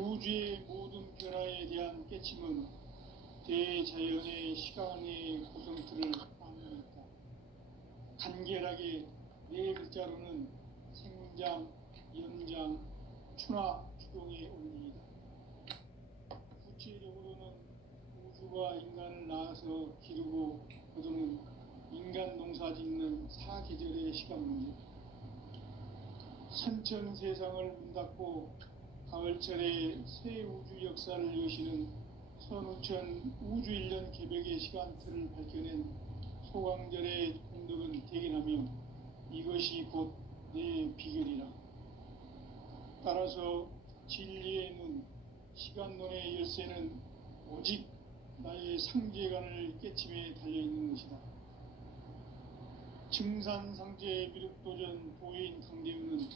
우주의 모든 변화에 대한 깨침은 대자연의 시간의 구성틀을 만들었다. 간결하게 네 글자로는 생장, 연장, 추나 추동의 원리이다. 구체적으로는 우주가 인간을 낳아서 기르고 거두는 인간 농사 짓는 사계절의 시간 문제, 선천 세상을 문 닫고 가을철에 새 우주 역사를 여시는 선우천 우주 1년 개벽의 시간틀을 밝혀낸 소강절의 공덕은 대견하며 이것이 곧 내 비결이라. 따라서 진리의 눈, 시간론의 열쇠는 오직 나의 상제관을 깨침에 달려있는 것이다. 증산상제 미륵도전 도인 강대우는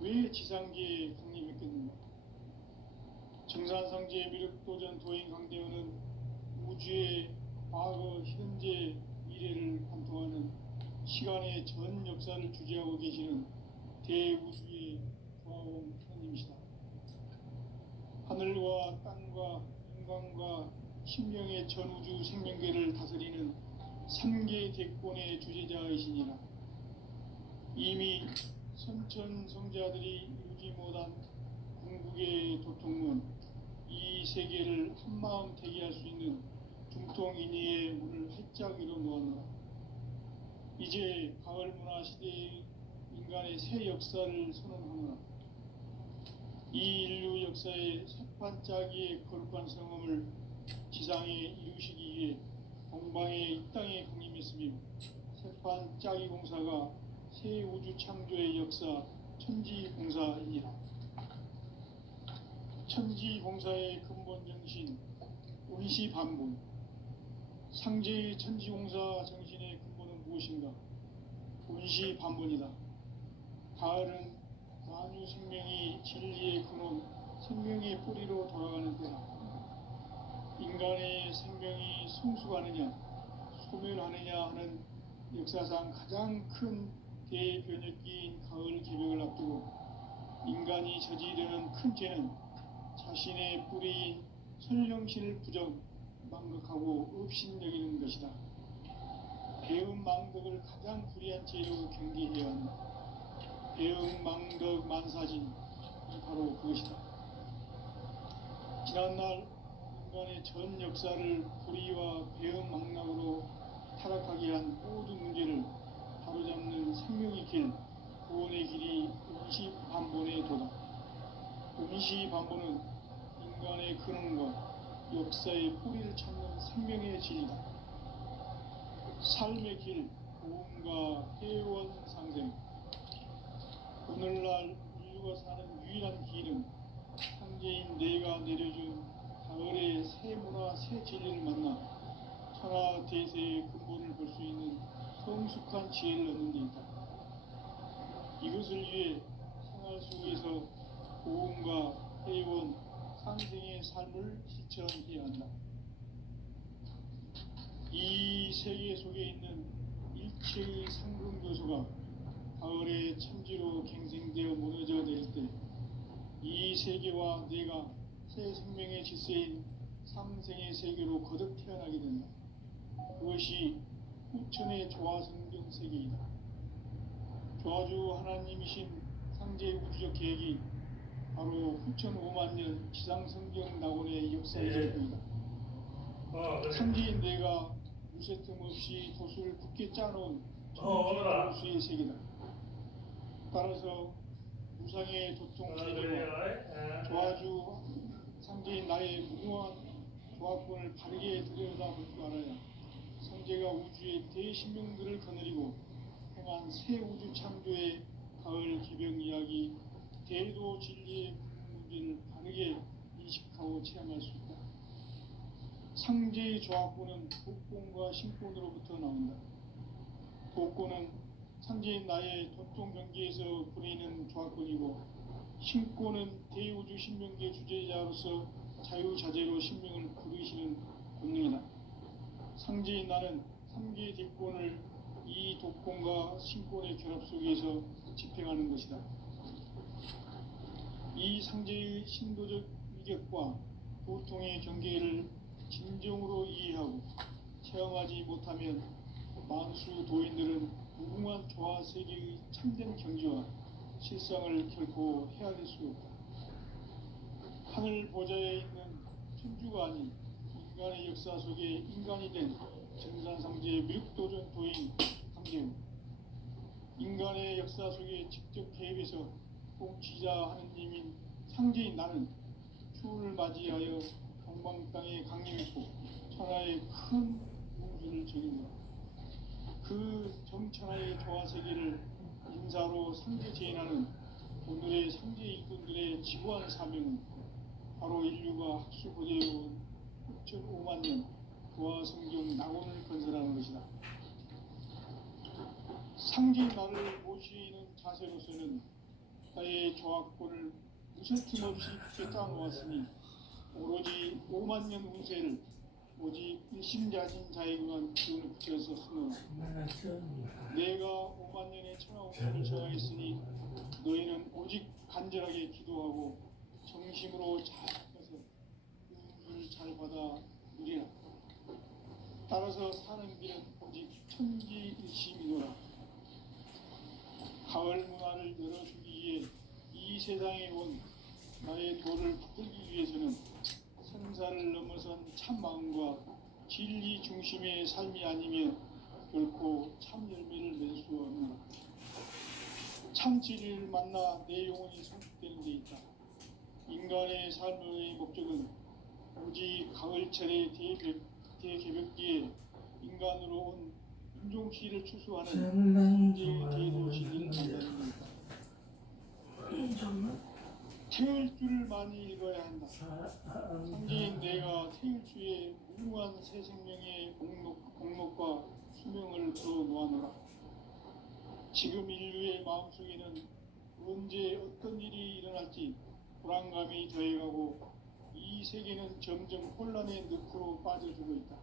왜 지상계에 강림했겠는가? 증산상제 미륵도전 도인 강대우는 우주의 과거, 현재, 미래를 관통하는 시간의 전 역사를 주재하고 계시는 대우주의 조화원 하나님이시다. 하늘과 땅과 인간과 신명의 전우주 생명계를 다스리는 3개 대권의 주제자이시니라. 이미 선천성자들이 이루지 못한 궁극의 도통문, 이 세계를 한마음 대기할 수 있는 중통인의의 문을 활짝 열어 놓았노라. 이제 가을 문화 시대의 인간의 새 역사를 선언하노라. 이 인류 역사의 새반짝이의 거룩한 성음을 지상에 이루시기 위해 동방의 이 땅에 강림했으며 새반짝이 공사가 새 우주 창조의 역사 천지공사이니라. 천지공사의 근본 정신 운시반분, 상제의 천지공사 정신의 근본은 무엇인가? 운시반분이다. 가을은 만유 생명이 진리의 근원, 생명의 뿌리로 돌아가는 때다. 인간의 생명이 성숙하느냐 소멸하느냐 하는 역사상 가장 큰 대변혁기인 가을 개벽을 앞두고 인간이 저지르는 큰 죄는 자신의 뿌리인 선령신을 부정, 망극하고 업신여기는 것이다. 배은망덕을 가장 불의한 죄로 경계해야 한다. 배은망덕 만사진이 바로 그것이다. 지난날 인간의 전 역사를 불의와 배은망락으로 타락하게 한 모든 문제를 바로잡는 생명의 길, 구원의 길이 운시반본의 도다. 운시반본은 인간의 근원과 역사의 뿌리를 찾는 생명의 진리다. 삶의 길, 고음과 회원 상생. 오늘날 인류가 사는 유일한 길은 상제인 내가 내려준 가을의 새 문화, 새 진리를 만나 천하 대세의 근본을 볼 수 있는 성숙한 지혜를 얻는 데 있다. 이것을 위해 생활 속에서 고음과 회원, 상생의 삶을 실천해야 한다. 이 세계 속에 있는 일체의 상근교소가 가을의 천지로 갱생되어 무너져 내릴 때 이 세계와 내가 새 생명의 질서인 상생의 세계로 거듭 태어나게 된다. 그것이 후천의 조화성경 세계이다. 조화주 하나님이신 상제 우주적 계획이 바로 후천 5만 년 지상성경 낙원의 역사의 전부이다. 상제인 내가 무쇠 틈 없이 도수를 굳게 짜놓은 천지우주의 세계다. 따라서 무상의 도통 세계와 조화주 상제인 나의 무궁한 조합권을 바르게 들여다볼 줄 알아야 상제가 우주의 대신명들을 거느리고 행한 새 우주 창조의 가을 개벽 이야기, 대도 진리의 문제를 바르게 인식하고 체험할 수 있다. 상제의 조합권은 독권과 신권으로부터 나온다. 독권은 상제인 나의 도통 경계에서 부리는 조합권이고, 신권은 대우주 신명계 주제자로서 자유자재로 신명을 부르시는 권능이다. 상제인 나는 3개 대권을 이 독권과 신권의 결합 속에서 집행하는 것이다. 이 상제의 신도적 위력과 고통의 경계를 진정으로 이해하고 체험하지 못하면 만수 도인들은 무궁한 조화 세계의 참된 경지와 실상을 결코 헤아릴 수 없다. 하늘 보좌에 있는 천주가 아닌 인간의 역사 속에 인간이 된 증산상제의 미륵도전 도인 강재훈, 인간의 역사 속에 직접 개입해서 통치자 하느님인 상제인 나는 추운을 맞이하여 동방 땅에 강림했고 천하의 큰 우주를 전인다. 그 정천하의 조화 세계를 인사로 상제 제인하는 오늘의 상제 일꾼들의 지구한 사명은 바로 인류가 학수고대해온 6.5만 년 부하 성경 낙원을 건설하는 것이다. 상제인 나를 모시는 자세로서는 나의 조합권을 무설틈 없이 붙여 놓았으니 오로지 5만 년 운세를 오직 일심자진 자에게만 기운을 붙여서 쓰노라. 내가 5만 년의 천하운세를 정하였으니 너희는 오직 간절하게 기도하고 정심으로 잘 해서 운을 잘 받아 누리라. 따라서 사는 길은 오직 천지일심이노라. 가을 문화를 열어주기 위해 이 세상에 온 나의 도를 붙들기 위해서는 생사를 넘어선 참 마음과 진리 중심의 삶이 아니면 결코 참 열매를 낼 수 없노라. 참 진리를 만나 내 영혼이 성숙되는 데 있다. 인간의 삶의 목적은 오직 가을철의 대개벽기에 인간으로 온 인종시를 추수하는 현재의 대도시를 만나는 것이다. 태울 줄을 많이 읽어야 한다. 상제인 내가 태울 주의 무궁한 새 생명의 공록과 수명을 걸어 놓아노라. 지금 인류의 마음속에는 언제 어떤 일이 일어날지 불안감이 더해가고 이 세계는 점점 혼란의 늪으로 빠져들고 있다.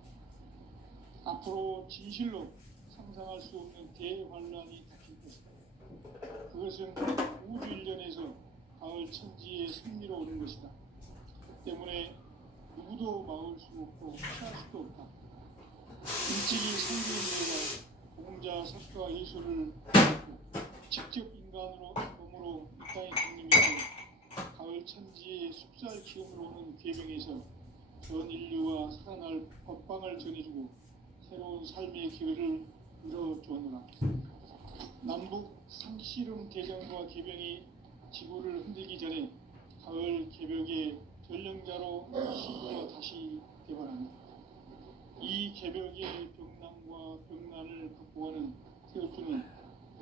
앞으로 진실로 상상할 수 없는 대환란이 닥칠 것이다. 그것은 우주 일련에서 가을 천지의 승리로 오는 것이다. 때문에 누구도 막을 수 없고 피할 수도 없다. 일찍이 상제인내가 공자 석가 예술을 직접 인간으로 몸으로 이 땅에 강림해서 가을 천지의 숲살 기운으로 오는 계명에서 전 인류와 살아날 법방을 전해주고 새로운 삶의 기회를 이뤄주었노라. 남북 상씨름 대전과 개병이 지구를 흔들기 전에 가을 개벽의 전령자로 시구가 다시 개발한다. 이 개벽의 병난과 병난을 극복하는 태우주는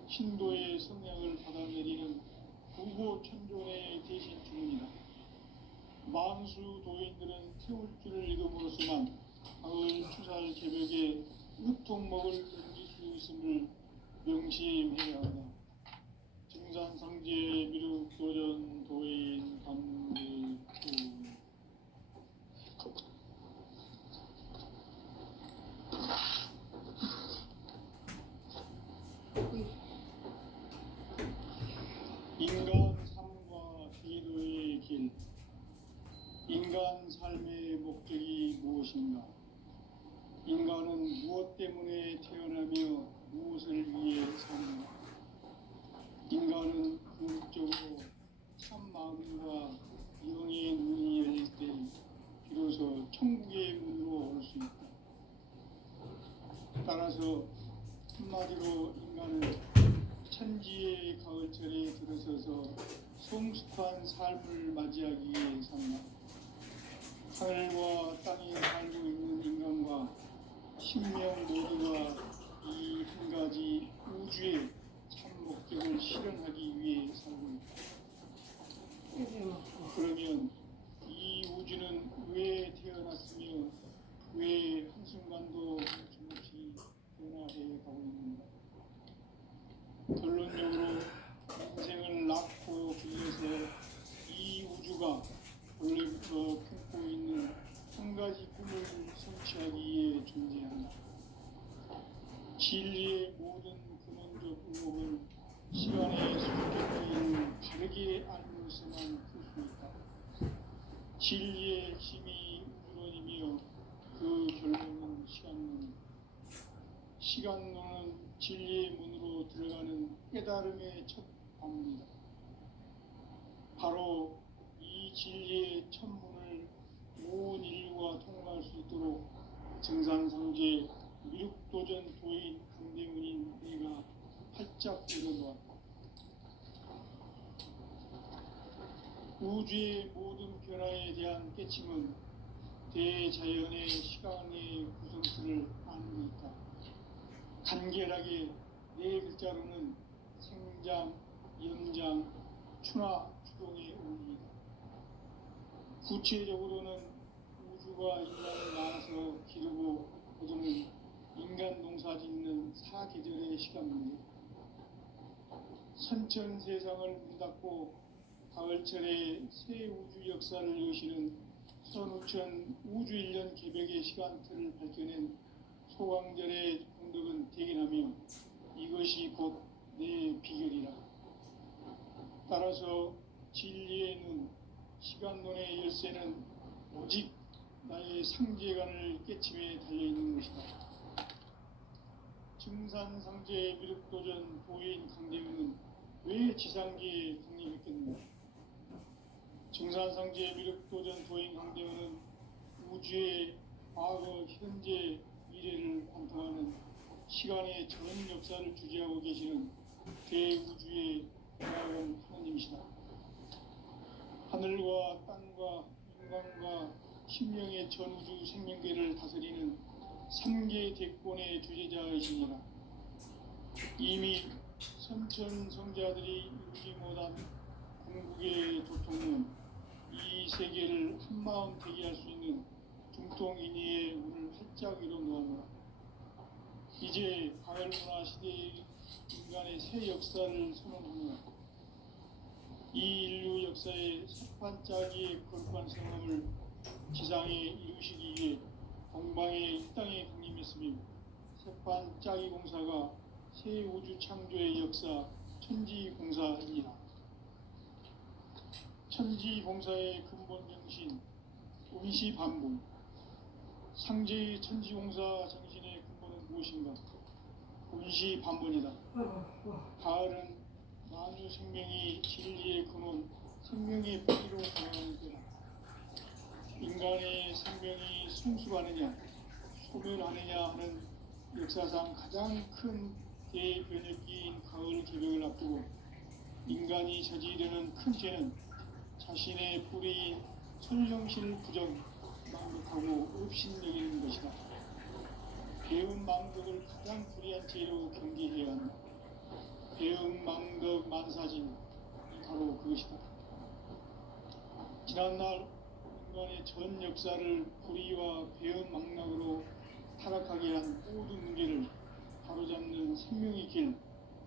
신도의 성향을 받아내리는 구보 천존의 대신 주문이다. 만수 도인들은 태울 줄을 읽음으로써만 가을 추살 개벽에 으통먹을 던질 수 있음을 명심해야 한다. 증산상제 미륵도전 도인 감리구 인간 삶과 기도의 길. 인간 삶의 목적이 무엇인가? 인간은 무엇 때문에 태어나며 무엇을 위해 사는가? 인간은 궁극적으로 참 마음과 영의 눈이 열릴 때 비로소 천국의 문으로 올 수 있다. 따라서 한마디로 인간은 천지의 가을철에 들어서서 성숙한 삶을 맞이하기 위해 산다. 하늘과 땅에 살고 있는 인간과 신명 모두가 이 한 가지 우주의 참 목적을 실현하기 위해 살고 있다. 그러면 이 우주는 왜 태어났으며 왜 한순간도 멈춤없이 변화해 가고 있는가? 결론적으로 인생을 낳고 길러서 이 우주가 원래부터 품고 있는 한 가지 꿈을 성취하기 위해 존재한다. 진리의 모든 근원적 의혹을 시간의 수직계를 바르게 알므로서만 풀 수 있다. 진리의 핵심이 우주론이며 그 결론은 시간론. 시간론은 진리의 문으로 들어가는 깨달음의 첫 방문이다. 바로 이 진리의 첫 문을 온 인류가 통과할 수 있도록 증산상제 미륵도전 도인 강대문인 내가 활짝 열어놓았다. 우주의 모든 변화에 대한 깨침은 대자연의 시간의 구성틀을 아는 데 있다. 간결하게 네 글자로는 생장, 연장, 추나 추동의 원리이다. 구체적으로는 우주가 인간을 낳아서 기르고 거두는 인간 농사 짓는 사계절의 시간문제, 선천 세상을 문닫고 가을철에 새 우주 역사를 여시는 선우천 우주 1년 개벽의 시간틀을 밝혀낸 소강절의 공덕은 대견하며 이것이 곧 내 비결이라. 따라서 진리의 눈, 시간론의 열쇠는 오직 나의 상제관을 깨침에 달려있는 것이다. 증산상제 미륵도전 도인 강대문은 왜 지상계에 강림했겠는가? 증산상제 미륵도전 도인 강대문은 우주의 과거, 현재, 미래를 관통하는 시간의 전 역사를 주재하고 계시는 대우주의 대화원 하나님이시다. 하늘과 땅과 인간과 신명의 전우주 생명계를 다스리는 3계 대권의 주재자이시니라. 이미 선천성자들이 이루지 못한 궁극의 도통은 이 세계를 한마음 되게 할 수 있는 중통인의의 문을 활짝 열어놓았노라. 이제 가을문화 시대의 인간의 새 역사를 선언하노라. 이 인류 역사의 석판짜기의 거룩한 성함을 지상에 이루시기 위해 동방의 이 땅에 강림했으며 석판짜기 공사가 새 우주 창조의 역사 천지공사입니다. 천지공사의 근본 정신 운시반본. 상제의 천지공사 정신의 근본은 무엇인가? 운시반본이다. 가을은 만유 생명이 진리의 근원, 생명의 뿌리로 돌아가는 때다. 인간의 생명이 성숙하느냐, 소멸하느냐 하는 역사상 가장 큰 대변혁기인 가을 개벽을 앞두고 인간이 저지르는 큰 죄는 자신의 뿌리인 설령실 부정, 망극하고 업신여기는 것이다. 배운 망극을 가장 불의한 죄로 경계해야 한다. 배운 망극 만사진, 바로 그것이다. 지난날 인간의 전 역사를 불의와 배은 망락으로 타락하게 한 모든 문제를 바로잡는 생명의 길,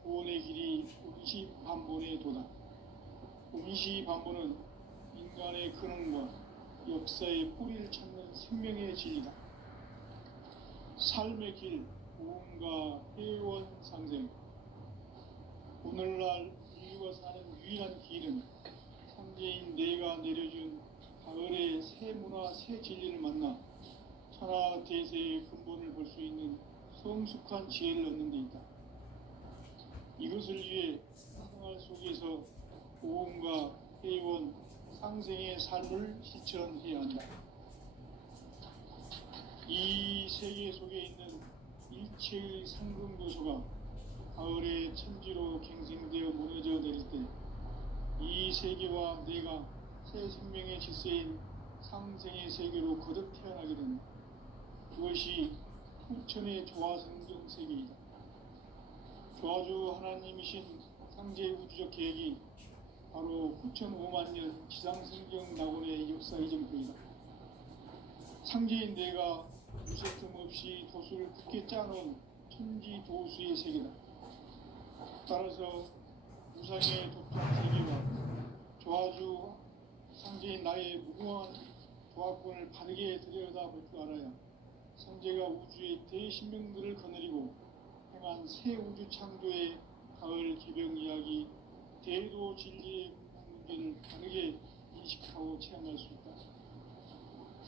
구원의 길이 운시반본의 도다. 운시반본은 인간의 근원과 역사의 뿌리를 찾는 생명의 진리다. 삶의 길, 구원과 회원 상생. 오늘날 인류가 사는 유일한 길은 상제인 내가 내려준 가을의 새 문화, 새 진리를 만나 천하 대세의 근본을 볼 수 있는 성숙한 지혜를 얻는 데 있다. 이것을 위해 생활 속에서 고음과 회원, 상생의 삶을 실천해야 한다. 이 세계 속에 있는 일체의 상금 요소가 가을의 천지로 갱생되어 무너져 내릴 때 이 세계와 내가 새 생명의 질서인 상생의 세계로 거듭 태어나게 된다. 그것이 후천의 조화성경 세계이다. 조화주 하나님이신 상제 우주적 계획이 바로 후천 5만 년 지상성경 낙원의 역사 이전표이다. 상제인 내가 무색점 없이 도수를 굳게 짜놓은 천지 도수의 세계다. 따라서 우상의 독점 세계와 조화주 상제인 나의 무궁한 조화권을 바르게 들여다볼 줄 알아야 상제가 우주의 대신명들을 거느리고 행한 새 우주 창조의 가을 개벽 이야기, 대도 진리의 문제를 바르게 인식하고 체험할 수 있다.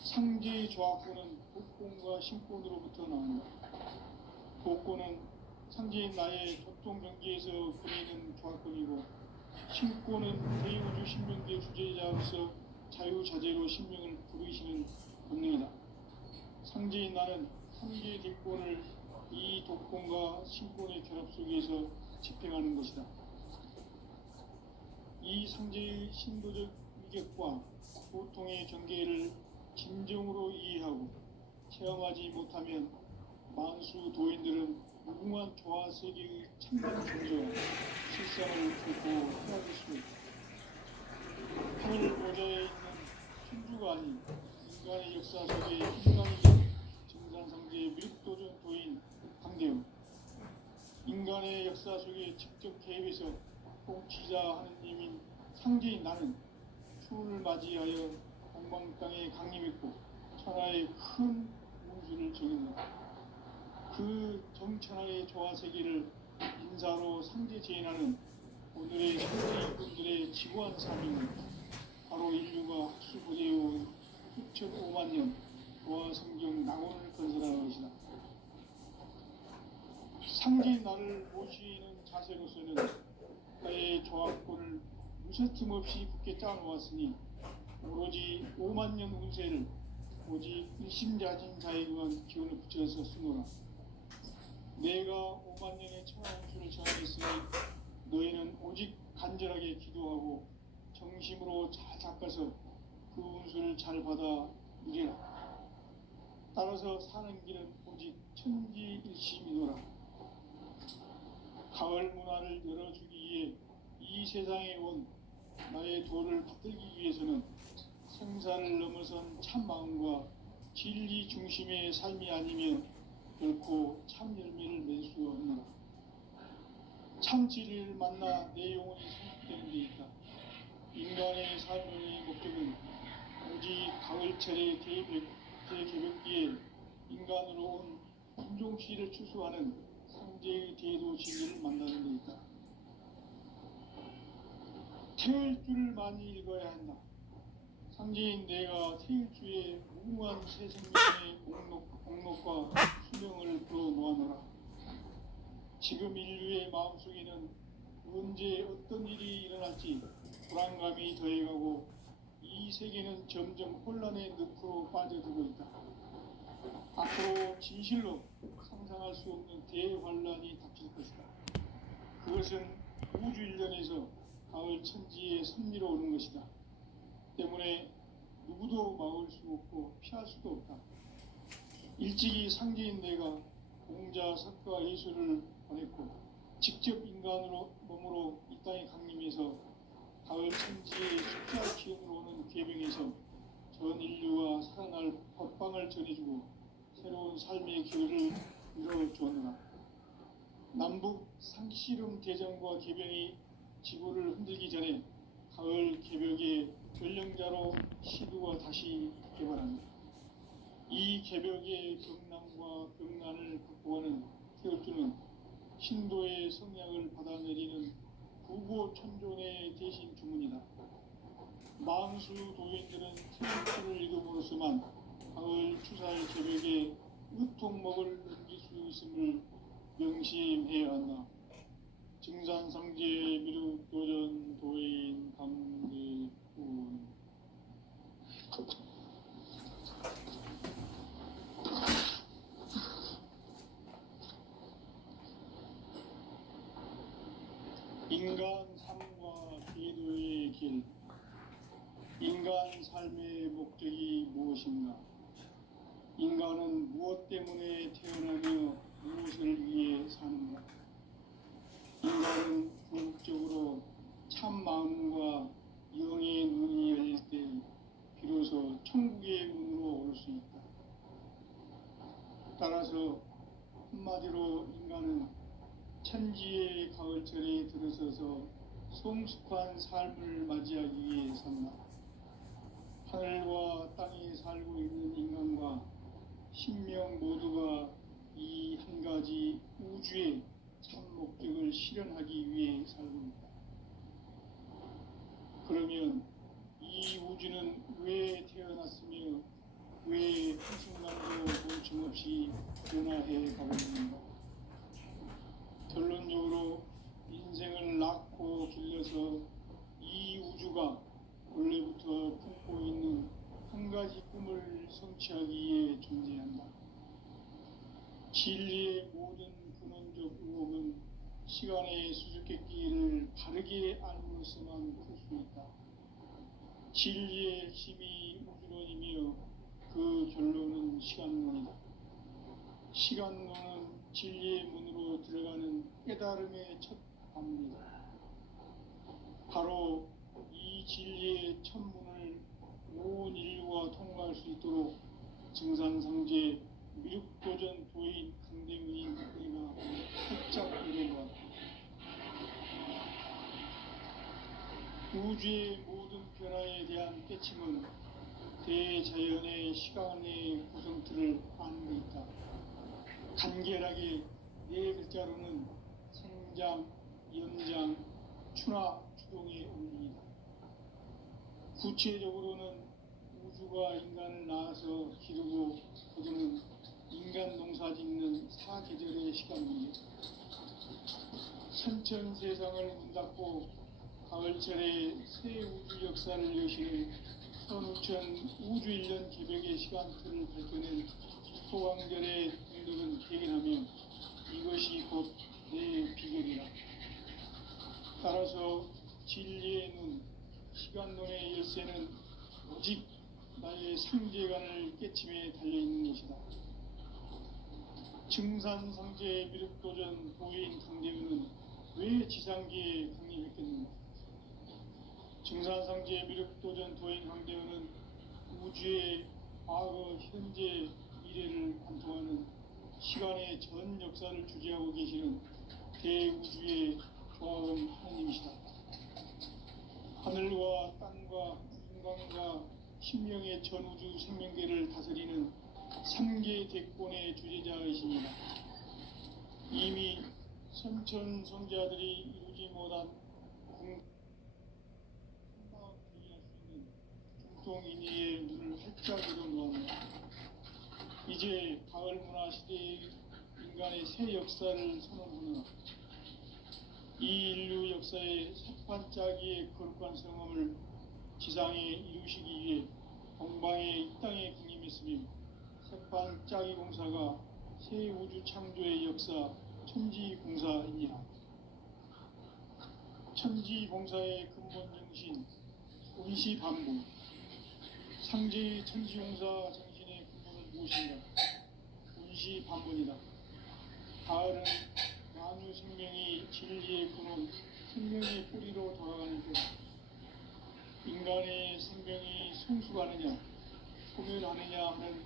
상제의 조합권은 복권과 신권으로부터 나온다. 복권은 상제인 나의 독종 경기에서 보내는 조합권이고, 신권은 대우주 신명계 주제자로서 자유자재로 신명을 부르시는 권능이다. 상제인 나는 3개의 대권을 이 독권과 신권의 결합 속에서 집행하는 것이다. 이 상제의 신도적 위격과 보통의 경계를 진정으로 이해하고 체험하지 못하면 만수 도인들은 무궁한 조화 세계의 참된 존재와 실상을 듣고 헤아릴 수 있다. 하늘 보좌에 있는 천주가 아닌 인간의 역사 속에 인간이된 정산상제의 밀도전 도인 강대우, 인간의 역사 속에 직접 개입해서 통치자 하느님인 상제인 나는 추운을 맞이하여 동방 땅에 강림했고 천하의 큰 운수를 정했다. 그 정천하의 조화 세계를 인사로 상제 제인하는 오늘의 상제인분들의 지구한 사명은 바로 인류가 학수고대해온 6,500만 년 도화 성경 낙원을 건설하는 것이다. 상제인 나를 모시는 자세로서는 나의 조합권을 무쇠틈 없이 굳게 짜놓았으니 오로지 5만 년 운세를 오직 일심자진 자에게만 기운을 붙여서 쓰노라. 내가 5만 년의 천하 운수를 정하였으니 너희는 오직 간절하게 기도하고 정심으로 잘 닦아서 그 운수를 잘 받아 누리라. 따라서 사는 길은 오직 천지일심이노라. 가을 문화를 열어주기 위해 이 세상에 온 나의 도를 받들기 위해서는 생사를 넘어선 참 마음과 진리 중심의 삶이 아니면 결코 참 열매를 맺을 수 없노라. 참 진리를 만나 내 영혼이 성숙되는 데 있다. 인간의 삶의 목적은 오직 가을철의 대개벽기에 인간으로 온 인종씨를 추수하는 상제의 대도 진리를 만나는 데 있다. 태일 줄을 많이 읽어야 한다. 상제인 내가 태일주의 무궁한 새 생명의 목록과 수명을 풀어놓아노라. 지금 인류의 마음속에는 언제 어떤 일이 일어날지 불안감이 더해가고 이 세계는 점점 혼란의 늪으로 빠져들고 있다. 앞으로 진실로 상상할 수 없는 대환란이 닥칠 것이다. 그것은 우주 일련에서 가을 천지의 섭리로 오는 것이다. 때문에 누구도 막을 수 없고 피할 수도 없다. 일찍이 상제인 내가 공자, 석가, 예수를 보냈고 직접 인간으로 몸으로 이 땅에 강림해서 가을 천지의 숫자 기운으로 오는 계병에서 전 인류와 살아날 법방을 전해주고 새로운 삶의 기회를 이뤄주었노라. 남북 상씨름 대전과 계병이 지구를 흔들기 전에 가을 개벽의 전령자로 시두가 다시 개발합니다. 이 개벽의 경남과 병난을 극복하는 태울주는 신도의 성향을 받아내리는 구고천존의 대신 주문이다. 만수 도인들은 태울주를 읽음으로써만 가을 추살 개벽의 의통목을 넘길 수 있음을 명심해야 한다. 증산상제 미륵도전 도인 강대훈. 인간 삶과 기도의 길. 인간 삶의 목적이 무엇인가? 인간은 무엇 때문에 태어나며 무엇을 위해 사는가? 인간은 궁극적으로 참 마음과 영의 눈이 열릴 때 비로소 천국의 문으로 올 수 있다. 따라서 한마디로 인간은 천지의 가을철에 들어서서 성숙한 삶을 맞이하기 위해 산다. 하늘과 땅에 살고 있는 인간과 신명 모두가 이 한 가지 우주의 참 목적을 실현하기 위해 살고 있다. 그러면 이 우주는 왜 태어났으며 왜 한순간도 멈춤없이 변화해 가고 있는가? 결론적으로 인생을 낳고 길러서 이 우주가 원래부터 품고 있는 한 가지 꿈을 성취하기 위해 존재한다. 진리의 모든 근원적 의혹은 시간의 수수께끼를 바르게 알므로서만 풀 수 있다. 진리의 핵심이 우주론이며 그 결론은 시간론이다. 시간론은 진리의 문으로 들어가는 깨달음의 첫 방문이다. 바로 이 진리의 첫 문을 온 인류가 통과할 수 있도록 증산상제 미륵도전 도인 강대문인 우리가 살짝 이뤄놓았다. 우주의 모든 변화에 대한 깨침은 대자연의 시간의 구성틀을 아는 데 있다. 간결하게 네 글자로는 생장, 연장, 추나 추동의 원리이다. 구체적으로는 우주가 인간을 낳아서 기르고 거두는 인간 농사 짓는 사계절의 시간입니다. 선천 세상을 문 닫고 가을철에 새 우주 역사를 여시는 선우천 우주 1년 개벽의 시간틀을 밝혀낸 소강절의 동덕은 대견하며 이것이 곧 내 비결이라. 따라서 진리의 눈, 시간론의 열쇠는 오직 나의 상제관을 깨침에 달려있는 것이다. 증산상제 미륵도전 도인 강대우는 왜 지상계에 강림했겠는가? 증산상제 미륵도전 도인 강대우는 우주의 과거, 현재, 미래를 관통하는 시간의 전 역사를 주재하고 계시는 대우주의 조화원 하나님이시다. 하늘과 땅과 인간과 신명의 전우주 생명계를 다스리는 3계 대권의 주재자이십니다. 이미 선천 성자들이 이루지 못한 공부와 부인할 수 있는 중통인의의 눈을 활짝 열어놓았다. 이제 가을 문화 시대의 인간의 새 역사를 선언하노라. 이 인류 역사의 첫 반짝이의 거룩한 성험을 지상에 이루시기 위해 동방의 이 땅에 군림했으며 색반짝이 공사가 새 우주 창조의 역사 천지공사이니라. 천지공사의 근본 정신 운시반복. 상제의 천지공사 정신의 근본은 무엇인가? 운시반복이다. 가을은 만유 생명이 진리의 근원, 생명의 뿌리로 돌아가는 때 인간의 생명이 성숙하느냐, 소멸하느냐 하는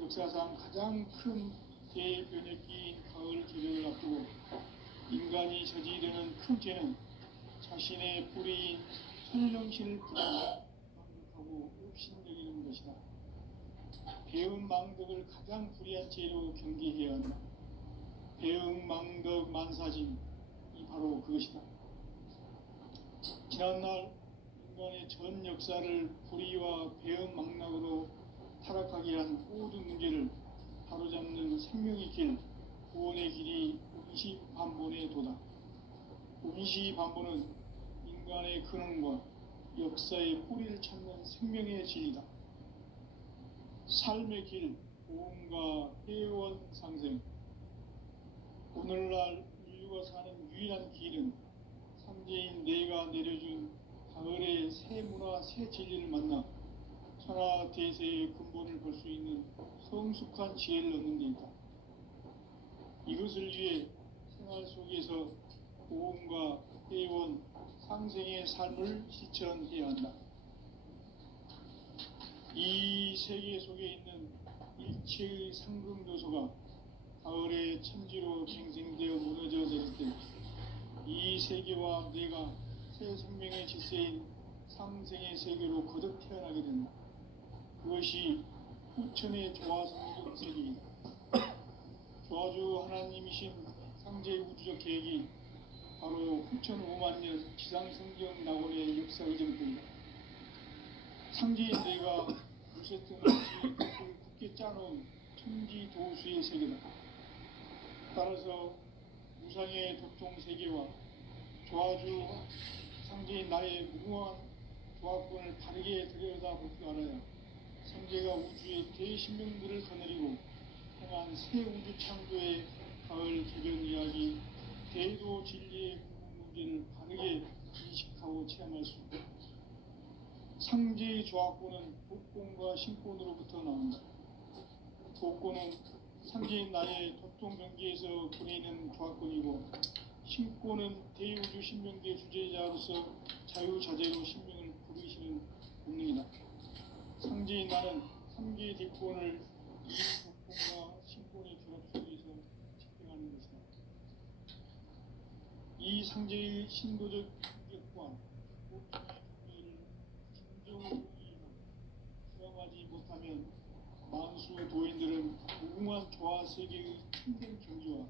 역사상 가장 큰 대변혁기인 가을 개벽을 앞두고 인간이 저지르는 큰 죄는 자신의 뿌리인 설령신을 부정하고 읍신여기는 것이다. 배은 망덕을 가장 불의한 죄로 경계해야 한다. 배응 망덕 만사진이 바로 그것이다. 지난날 인간의 전 역사를 불의와 배응 망락으로 타락하게 한 모든 문제를 바로잡는 생명의 길, 구원의 길이 운시반본의 도다. 운시반본은 인간의 근원과 역사의 뿌리를 찾는 생명의 진리다. 삶의 길, 보험과 회원 상생. 오늘날 인류가 사는 유일한 길은 상제인 내가 내려준 가을의 새 문화, 새 진리를 만나 천하 대세의 근본을 볼 수 있는 성숙한 지혜를 얻는 데 있다. 이것을 위해 생활 속에서 보험과 회원, 상생의 삶을 실천해야 한다. 이 세계 속에 있는 일체의 상승조소가 가을의 천지로 갱생되어 무너져 내릴 때 이 세계와 내가 새 생명의 질서인 상생의 세계로 거듭 태어나게 된다. 그것이 후천의 조화성적 세계이다. 조화주 하나님이신 상제의 우주적 계획이 바로 후천 5만 년 지상성경 낙원의 역사 의정입니다. 상제인 내가 무쇠등없이 굳게 짜놓은 천지 도수의 세계다. 따라서 무상의 도통 세계와 조화주 상제인 나의 무궁한 조합권을 바르게 들여다볼 줄 알아야 상제가 우주의 대신명들을 거느리고 행한 새 우주 창조의 가을 개변 이야기, 대도 진리의 문제를 바르게 인식하고 체험할 수 있다. 상제의 조합권은 복권과 신권으로부터 나온다. 복권은 상제인 나의 도통 경기에서 보내는 조합권이고, 신권은 대우주 신명기의 주제자로서 자유자재로 신명을 부르시는 본능이다. 상제인 나는 3개의 대권을 이 복권과 신권의 결합 속에서 집행하는 것이다. 이 상제의 신도적 인격과 보통의 경계를 진정으로 수행하지 못하면 만수 도인들은 무궁한 조화 세계의 참된 경지와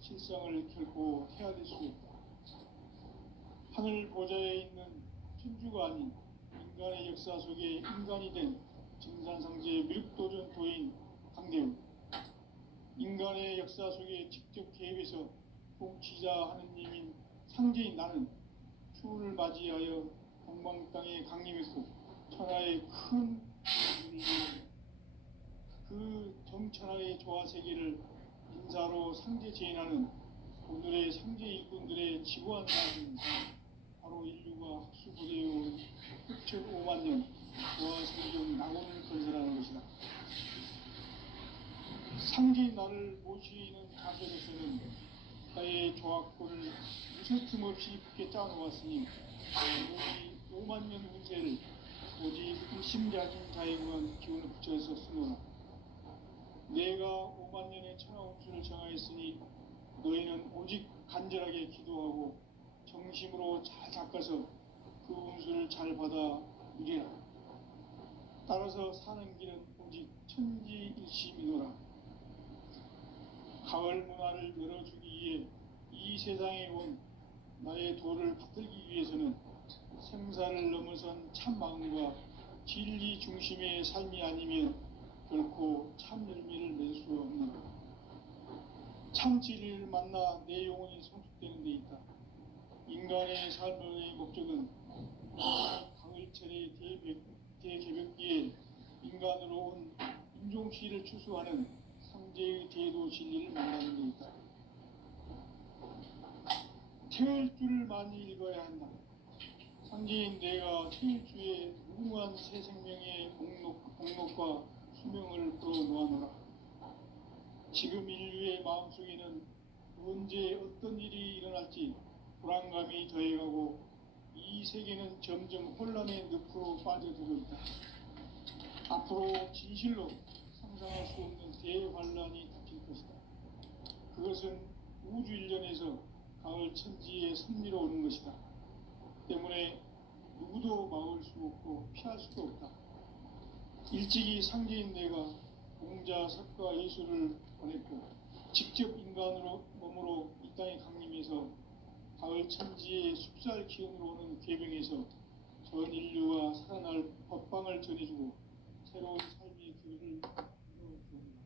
실상을 결코 헤아릴 수 없다. 하늘 보좌에 있는 천주가 아닌 인간의 역사 속에 인간이 된 증산상제 미륵도전 도인 강대우, 인간의 역사 속에 직접 개입해서 통치자 하느님인 상제인 나는 추운을 맞이하여 동방 땅에 강림했고 천하의 큰 그 정천하의 조화 세계를 인사로 상제 제인하는 오늘의 상제 일꾼들의 지구한 사람입니다. 바로 인류가 학수부대해온 6,5만 년 조화 생존 낙원을 건설하는 것이다. 상제인 나를 모시는 자세로서는 나의 조합권을 무쇠틈 없이 굳게 짜놓았으니 오직 5만 년 운세를 오직 일심자진 자에게만 기운을 붙여서 쓰노라. 내가 5만 년의 천하 운수를 정하였으니 너희는 오직 간절하게 기도하고 정심으로 잘 닦아서 그 운수를 잘 받아 누리라. 따라서 사는 길은 오직 천지일심이노라. 가을 문화를 열어주기 위해 이 세상에 온 나의 도를 받들기 위해서는 생사를 넘어선 참 마음과 진리 중심의 삶이 아니면 결코 참 열매를 낼 수 없는 참 진리를 만나 내 영혼이 성숙되는 데 있다. 인간의 삶의 목적은 가을철의 대개벽기에 인간으로 온 인종시를 추수하는 상제의 대도 진리를 만나는 데 있다. 태울 줄을 많이 읽어야 한다. 상제인 내가 태울 주의 무궁한 새 생명의 목록과 수명을 풀어놓아노라. 지금 인류의 마음속에는 언제 어떤 일이 일어날지 불안감이 더해가고 이 세계는 점점 혼란의 늪으로 빠져들고 있다. 앞으로 진실로 상상할 수 없는 대환란이 닥칠 것이다. 그것은 우주 일련에서 가을 천지의 섭리로 오는 것이다. 때문에 누구도 막을 수 없고 피할 수도 없다. 일찍이 상제인 내가 공자, 석가, 예수를 보냈고 직접 인간으로 몸으로 이 땅에 강림해서 가을 천지의 숲살 기운으로 오는 궤병에서 전 인류가 살아날 법방을 전해주고 새로운 삶의 길을 이루어줍니다.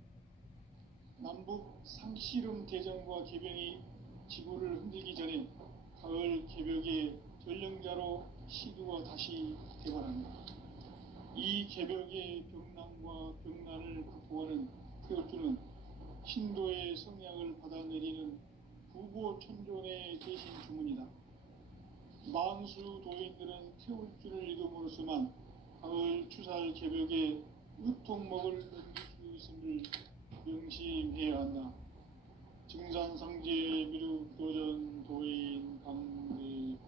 남북 상씨름 대전과 궤병이 지구를 흔들기 전에 가을 개벽의 전령자로 시두가 다시 개발합니다. 이 개벽의 병난과 병난을 극복하는 태울주는 신도의 성량을 받아내리는 부보천존의 대신 주문이다. 만수 도인들은 태울주를 읽음으로써만 가을 추살 개벽에 으통먹을 넘길 수 있음을 명심해야 한다. 증산상제 미륵도전 도인 강대훈.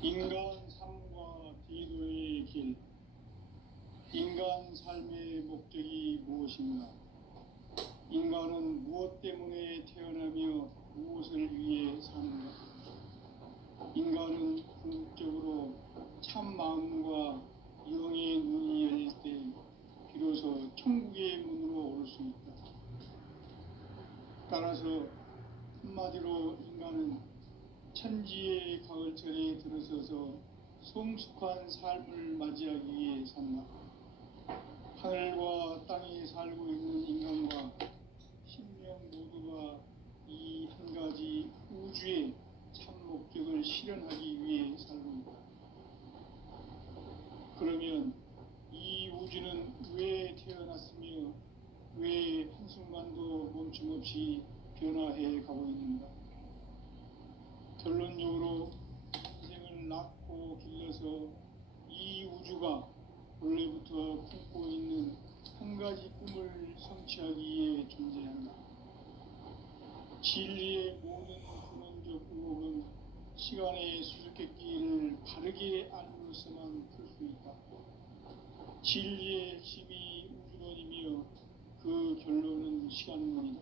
인간 삶과 기도의 길. 인간 삶의 목적이 무엇인가? 인간은 무엇 때문에 태어나며 무엇을 위해 사는가? 인간은 궁극적으로 참 마음과 영의 눈이 열릴 때 비로소 천국의 문으로 올 수 있다. 따라서 한마디로 인간은 천지의 가을철에 들어서서 성숙한 삶을 맞이하기 위해 산다. 하늘과 땅에 살고 있는 인간과 신명 모두가 이 한 가지 우주의 참 목적을 실현하기 위해 살고 있다. 그러면 이 우주는 왜 태어났으며 왜 한순간도 멈춤없이 변화해 가고 있는가? 결론적으로 인생을 낳고 길러서 이 우주가 원래부터 품고 있는 한 가지 꿈을 성취하기 위해 존재한다. 진리의 모든 근원적 의혹은 시간의 수수께끼를 바르게 알므로서만 풀 수 있다. 진리의 핵심이 우주론이며 그 결론은 시간론이다.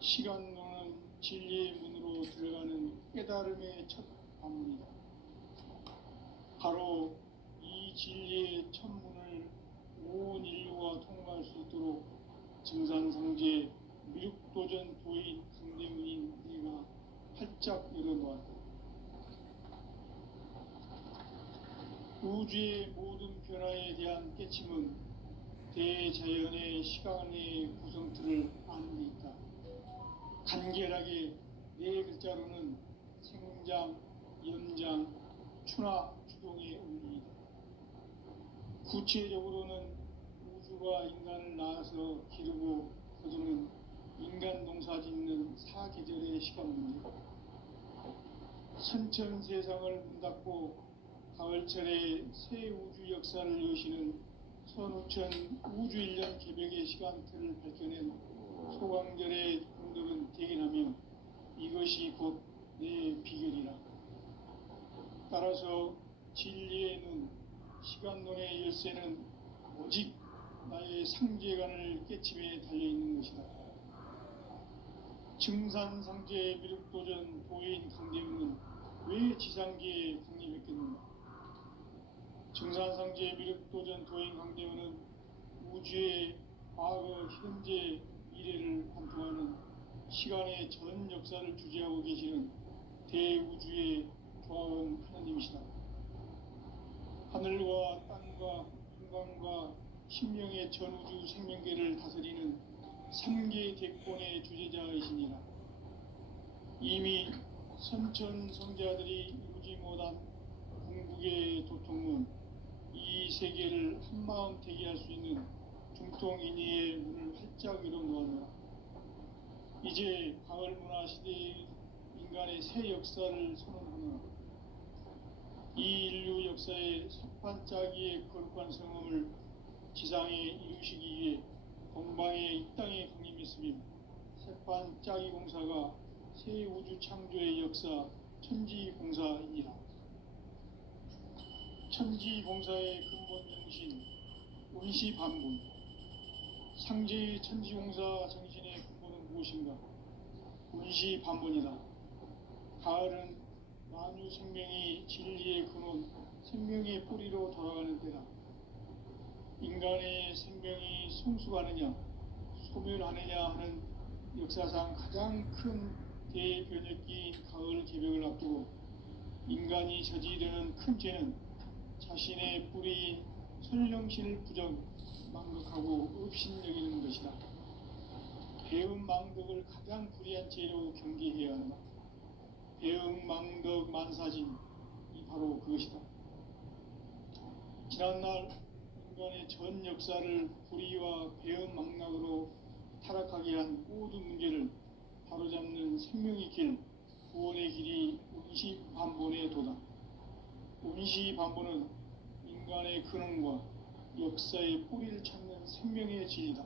시간론은 진리의 문으로 들어가는 깨달음의 첫 관문이다. 바로 이 진리의 첫 문을 온 인류가 통과할 수 있도록 증산상제 미륵도전 도인 강대문인 네가 활짝 열어놓았다. 우주의 모든 변화에 대한 깨침은 대자연의 시간의 구성틀을 아는 데 있다. 간결하게 네 글자로는 생장, 연장, 추나 주동의 원리이다. 구체적으로는 우주가 인간을 낳아서 기르고 거두는 인간 농사 짓는 사계절의 시간 문제다. 선천 세상을 문 닫고 가을철에 새 우주 역사를 여시는 선우천 우주 1년 개벽의 시간틀을 밝혀낸 소강절의 공덕은 대견하며 이것이 곧 내 비결이라. 따라서 진리의 눈, 시간론의 열쇠는 오직 나의 상제관을 깨침에 달려있는 것이다. 증산상제 미륵도전 도인 강대문은 왜 지상계에 강림했겠는가? 증산상제 미륵도전 도인 강대문은 우주의 과거, 현재, 미래를 관통하는 시간의 전 역사를 주재하고 계시는 대우주의 조화원 하나님이시다. 하늘과 땅과 인간과 신명의 전우주 생명계를 다스리는 3개 대권의 주제자이시니라. 이미 선천 성자들이 이루지 못한 궁극의 도통은 이 세계를 한마음 되게 할 수 있는 중통인의의 문을 활짝 열어놓았노라. 이제 가을 문화 시대의 인간의 새 역사를 선언하노라. 이 인류 역사의 석판짜기의 거룩한 성음을 지상에 이루시기 위해 동방에 이 땅에 강림했으며 석판짜기 공사가 새 우주 창조의 역사 천지공사이니라. 천지공사의 근본 정신 원시반본. 상제의 천지공사 정신의 근본은 무엇인가? 원시반본이다. 가을은 만유 생명이 진리의 근원, 생명의 뿌리로 돌아가는 때다. 인간의 생명이 성숙하느냐, 소멸하느냐 하는 역사상 가장 큰 대변혁기인 가을 개벽을 앞두고 인간이 저지르는 큰 죄는 자신의 뿌리인 설령신을 부정, 망극하고 업신여기는 것이다. 배음 망덕을 가장 불의한 죄로 경계해야 한다. 배음 망덕 만사진이 바로 그것이다. 지난날 인간의 전 역사를 불의와 배음 망락으로 타락하게 한 모든 문제를 바로잡는 생명의 길, 구원의 길이 원시반본의 도다. 원시반본은 인간의 근원과 역사의 뿌리를 찾는 생명의 진리다.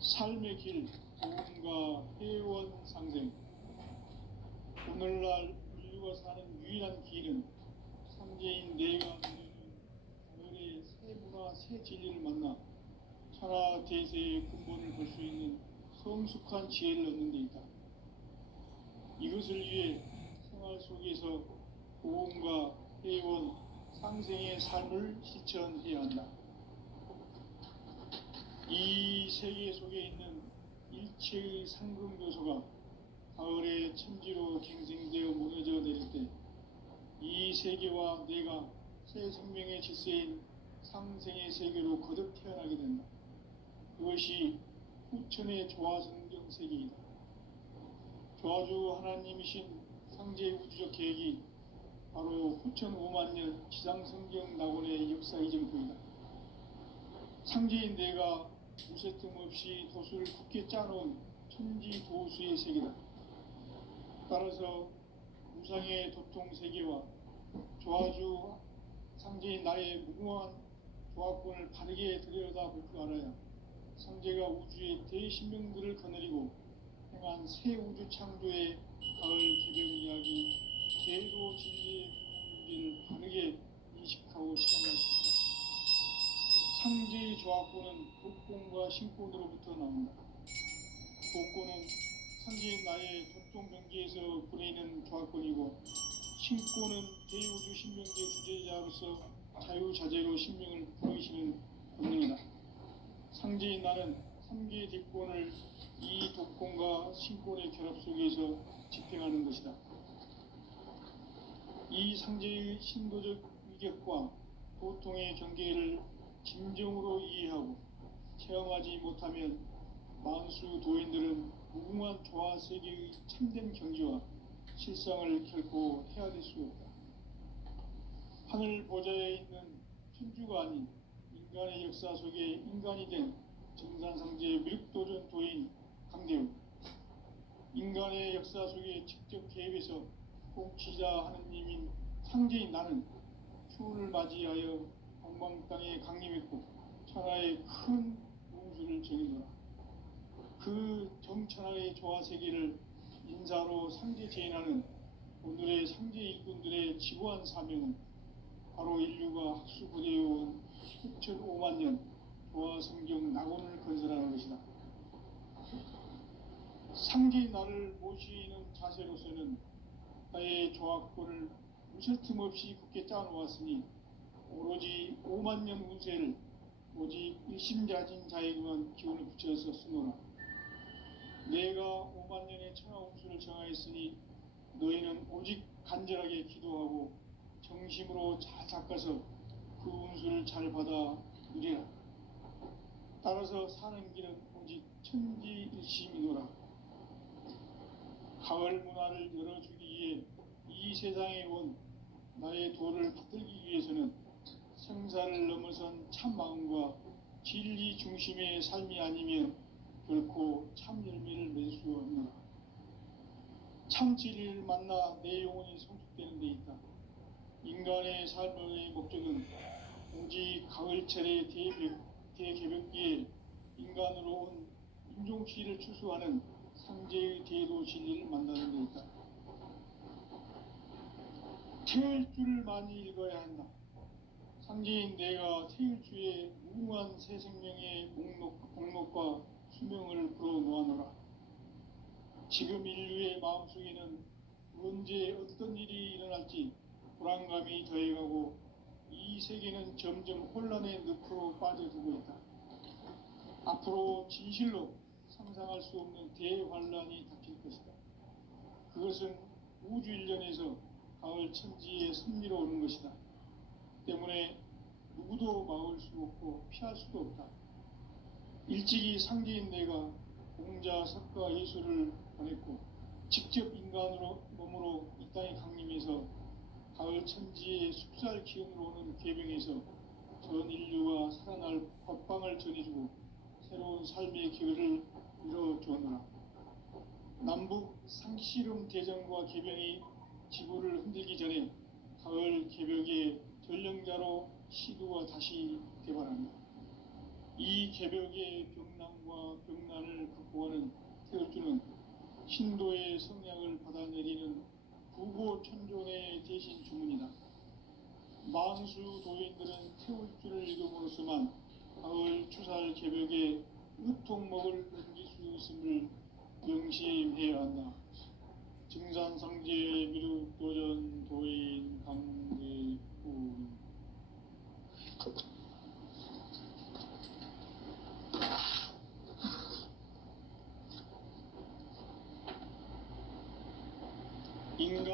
삶의 길, 구원과 회원 상생. 오늘날 인류가 사는 유일한 길은 삼재인 내가 가을의 새 문화, 새 진리를 만나 천하 대세의 근본을 볼 수 있는 성숙한 지혜를 얻는 데 있다. 이것을 위해 생활 속에서 고음과 회원, 상생의 삶을 실천해야 한다. 이 세계 속에 있는 일체의 상금 요소가 가을의 천지로 갱생되어 무너져 내릴 때 이 세계와 내가 새 생명의 질서인 상생의 세계로 거듭 태어나게 된다. 그것이 후천의 조화성경 세계이다. 조화주 하나님이신 상제의 우주적 계획이 바로 후천 5만 년 지상성경 낙원의 역사 이정표이다. 상제인 내가 무쇠틈 없이 도수를 굳게 짜놓은 천지 도수의 세계다. 따라서 무상의 도통 세계와 조화주 상제인 나의 무궁한 조화권을 바르게 들여다볼 줄 알아야 상제가 우주의 대신명들을 거느리고 행한 새 우주 창조의 가을 개별 이야기, 제도 진리의 문제를 바르게 인식하고 체험할 수 있다. 상제의 조화권은 복권과 신권으로부터 나온다. 복권은 상제인 나의 도통 경계에서 보내는 조화권이고, 신권은 대우주 신명제 주제자로서 자유자재로 신명을 부르시는 본능이다. 상제인 나는 3개의 뒷권을 이 독권과 신권의 결합 속에서 집행하는 것이다. 이 상제의 신도적 위격과 고통의 경계를 진정으로 이해하고 체험하지 못하면 만수 도인들은 무궁한 조화 세계의 참된 경지와 실상을 결코 헤아릴 수 없다. 하늘 보좌에 있는 천주가 아닌 인간의 역사 속에 인간이 된 정산상제의 미륵도전 도인 강대우, 인간의 역사 속에 직접 개입해서 공치자 하느님인 상제인 나는 추운을 맞이하여 동방 땅에 강림했고 천하의 큰 운수를 정해노라. 그 정천하의 조화 세계를 인사로 상제 제인하는 오늘의 상제 일꾼들의 지구한 사명은 바로 인류가 학수고대해온 후천 5만 년 조화 성경 낙원을 건설하는 것이다. 상제인 나를 모시는 자세로서는 나의 조화권을 무쇠틈 없이 굳게 짜놓았으니 오로지 5만 년 운세를 오직 일심자진 자에게만 기운을 붙여서 쓰노라. 내가 5만 년의 천하 운수를 정하였으니 너희는 오직 간절하게 기도하고 정심으로 잘 닦아서 그 운수를 잘 받아 누리라. 따라서 사는 길은 오직 천지일심이노라. 가을 문화를 열어주기 위해 이 세상에 온 나의 도를 붙들기 위해서는 생사를 넘어선 참 마음과 진리 중심의 삶이 아니면 결코 참 열매를 맺을 수 없노라. 참 진리를 만나 내 영혼이 성숙되는 데 있다. 인간의 삶의 목적은 오직 가을철의 대개벽기에 인간으로 온 인종시를 추수하는 상제의 대도 진리를 만나는 데 있다. 태을 줄을 많이 읽어야 한다. 상제인 내가 태일주의 무궁한 새 생명의 목록과 수명을 불어 놓아노라. 지금 인류의 마음속에는 언제 어떤 일이 일어날지 불안감이 더해가고 이 세계는 점점 혼란의 늪으로 빠져들고 있다. 앞으로 진실로 상상할 수 없는 대환란이 닥칠 것이다. 그것은 우주 일련에서 가을 천지의 섭리로 오는 것이다. 때문에 누구도 막을 수 없고 피할 수도 없다. 일찍이 상제인 내가 공자, 석가, 예수를 보냈고 직접 인간으로 몸으로 이 땅에 강림해서 가을 천지의 숲살 기운으로 오는 계병에서 전 인류가 살아날 법방을 전해주고 새로운 삶의 기회를 이뤄주었노라. 남북 상씨름 대전과 계병이 지구를 흔들기 전에 가을 개벽의 전령자로 시도가 다시 개발합니다. 이 개벽의 병난과 병난을 극복하는 태울주는 신도의 성향을 받아내리는 부고천존의 대신 주문이다. 만수 도인들은 태울주를 읽음으로써만 가을 추살 개벽의 으통목을 넘길 수 있음을 명심해야 한다. 증산상제 미륵도전 도인 강대훈. 인간